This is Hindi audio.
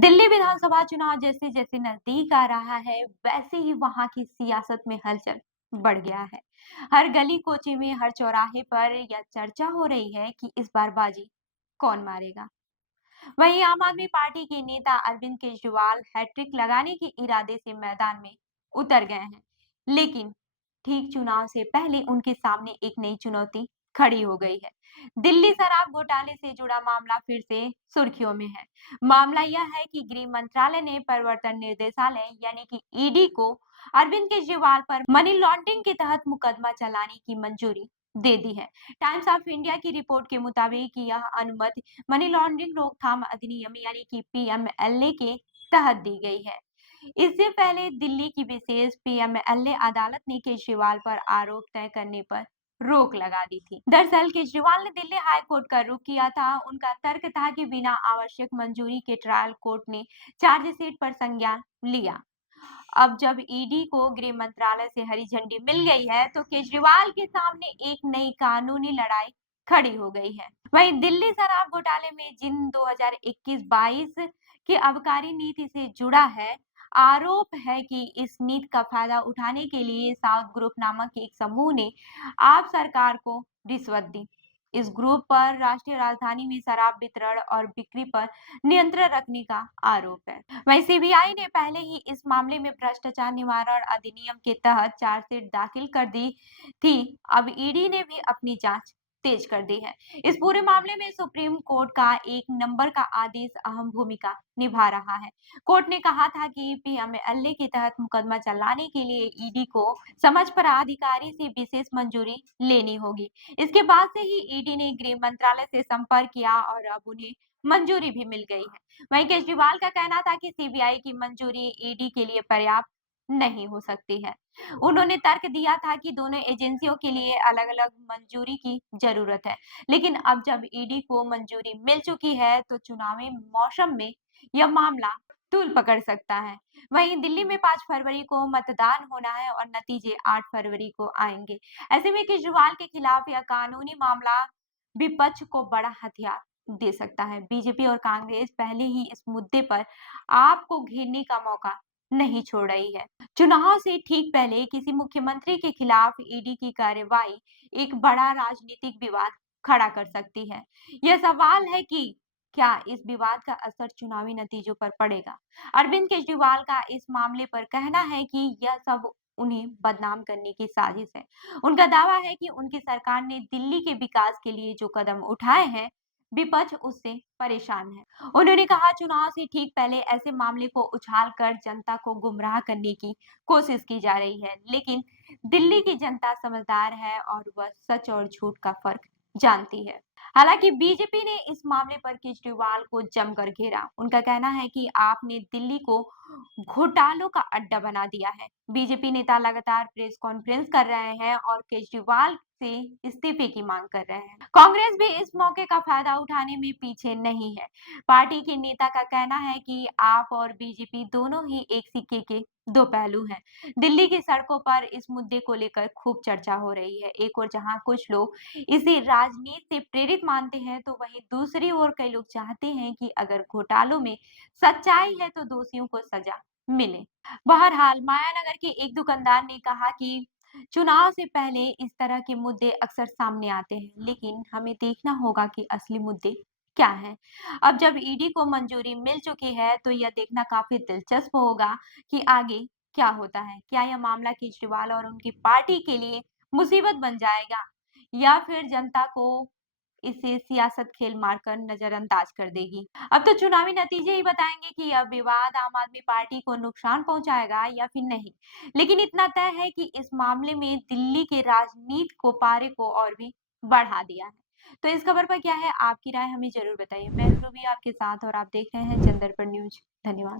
दिल्ली विधानसभा चुनाव जैसे जैसे नजदीक आ रहा है, वैसे ही वहां की सियासत में हलचल बढ़ गया है। हर गली कोचे में, हर चौराहे पर यह चर्चा हो रही है कि इस बार बाजी कौन मारेगा। वहीं आम आदमी पार्टी के नेता अरविंद केजरीवाल हैट्रिक लगाने के इरादे से मैदान में उतर गए हैं, लेकिन ठीक चुनाव से पहले उनके सामने एक नई चुनौती खड़ी हो गई है। दिल्ली शराब घोटाले से जुड़ा मामला फिर से सुर्खियों में है। मामला यह है कि गृह मंत्रालय ने प्रवर्तन निर्देशालय यानी कि ईडी को अरविंद केजरीवाल पर मनी लॉन्ड्रिंग के तहत मुकदमा चलाने की मंजूरी दे दी है। टाइम्स ऑफ इंडिया की रिपोर्ट के मुताबिक यह अनुमति मनी लॉन्ड्रिंग रोकथाम अधिनियम यानी कि पीएमएलए के तहत दी गई है। इससे पहले दिल्ली की विशेष पीएमएलए अदालत ने केजरीवाल पर आरोप तय करने पर रोक लगा दी थी। दरअसल केजरीवाल ने दिल्ली हाई कोर्ट का रुख किया था। उनका तर्क था कि बिना आवश्यक मंजूरी के ट्रायल कोर्ट ने चार्जशीट पर संज्ञान लिया। अब जब ईडी को गृह मंत्रालय से हरी झंडी मिल गई है, तो केजरीवाल के सामने एक नई कानूनी लड़ाई खड़ी हो गई है। वहीं दिल्ली शराब घोटाले में जिन 2021-22 की आबकारी नीति से जुड़ा है, आरोप है कि इस नीति का फायदा उठाने के लिए साउथ ग्रुप नामक एक समूह ने आप सरकार को रिश्वत दी। इस ग्रुप पर राष्ट्रीय राजधानी में शराब वितरण और बिक्री पर नियंत्रण रखने का आरोप है। वहीं सीबीआई ने पहले ही इस मामले में भ्रष्टाचार निवारण अधिनियम के तहत चार्जशीट दाखिल कर दी थी। अब ईडी ने भी अपनी जांच तेज कर दी है। इस पूरे मामले में सुप्रीम कोर्ट का 1 नंबर का आदेश अहम भूमिका निभा रहा है। कोर्ट ने कहा था कि पीएमएलए के तहत मुकदमा चलाने के लिए ईडी को समझ पदाधिकारी से विशेष मंजूरी लेनी होगी। इसके बाद से ही ईडी ने गृह मंत्रालय से संपर्क किया और अब उन्हें मंजूरी भी मिल गई है। वहीं केजरीवाल का कहना था कि सीबीआई की मंजूरी ईडी के लिए पर्याप्त नहीं हो सकती है। उन्होंने तर्क दिया था कि दोनों एजेंसियों के लिए अलग-अलग मंजूरी की जरूरत है। लेकिन अब जब ईडी को मंजूरी मिल चुकी है, तो चुनावी मौसम में यह मामला तूल पकड़ सकता है। वहीं दिल्ली में 5 फरवरी को मतदान होना है और नतीजे 8 फरवरी को आएंगे। ऐसे में केजरीवाल के खिलाफ यह कानूनी मामला विपक्ष को बड़ा हथियार दे सकता है। बीजेपी और कांग्रेस पहले ही इस मुद्दे पर आपको घेरने का मौका नहीं छोड़ रही है। चुनाव से ठीक पहले किसी मुख्यमंत्री के खिलाफ ईडी की कार्रवाई एक बड़ा राजनीतिक विवाद खड़ा कर सकती है। यह सवाल है कि क्या इस विवाद का असर चुनावी नतीजों पर पड़ेगा? अरविंद केजरीवाल का इस मामले पर कहना है कि यह सब उन्हें बदनाम करने की साजिश है। उनका दावा है कि उनकी सरकार ने दिल्ली के विकास के लिए जो कदम उठाए हैं, विपक्ष उससे परेशान है। उन्होंने कहा चुनाव से ठीक पहले ऐसे मामले को उछालकर जनता को गुमराह करने की कोशिश की जा रही है, लेकिन दिल्ली की जनता समझदार है और वह सच और झूठ का फर्क जानती है। हालांकि बीजेपी ने इस मामले पर केजरीवाल को जमकर घेरा। उनका कहना है कि आपने दिल्ली को घोटालों का अड्डा बना दिया है। बीजेपी नेता लगातार प्रेस कॉन्फ्रेंस कर रहे हैं और केजरीवाल से इस्तीफे की मांग कर रहे हैं। कांग्रेस भी इस मौके का फायदा उठाने में पीछे नहीं है। पार्टी के नेता का कहना है कि आप और बीजेपी दोनों ही एक सिक्के के दो पहलू हैं। दिल्ली की सड़कों पर इस मुद्दे को लेकर खूब चर्चा हो रही है। एक और जहां कुछ लोग इसे राजनीति से प्रेरित मानते हैं, तो वहीं दूसरी ओर कई लोग चाहते हैं कि अगर घोटालों में सच्चाई है तो दोषियों को सजा मिले। बहरहाल मायानगर के एक दुकानदार ने कहा कि चुनाव से पहले इस तरह के मुद्दे अक्सर सामने आते हैं, लेकिन हमें देखना होगा कि असली मुद्दे क्या हैं। अब जब ईडी को मंजूरी मिल चुकी है, तो यह देखना काफी दिलचस्प होगा कि आगे क्या होता है। क्या यह मामला केजरीवाल और उनकी पार्टी के लिए मुसीबत बन जाएगा या फिर जनता को इसे सियासत खेल मारकर नजरअंदाज कर देगी। अब तो चुनावी नतीजे ही बताएंगे कि यह विवाद आम आदमी पार्टी को नुकसान पहुंचाएगा या फिर नहीं। लेकिन इतना तय है कि इस मामले में दिल्ली के राजनीति को पारे को और भी बढ़ा दिया है। तो इस खबर पर क्या है आपकी राय, हमें जरूर बताइए। मैं हूं रूबी आपके साथ और आप देख रहे हैं चंदर पर न्यूज। धन्यवाद।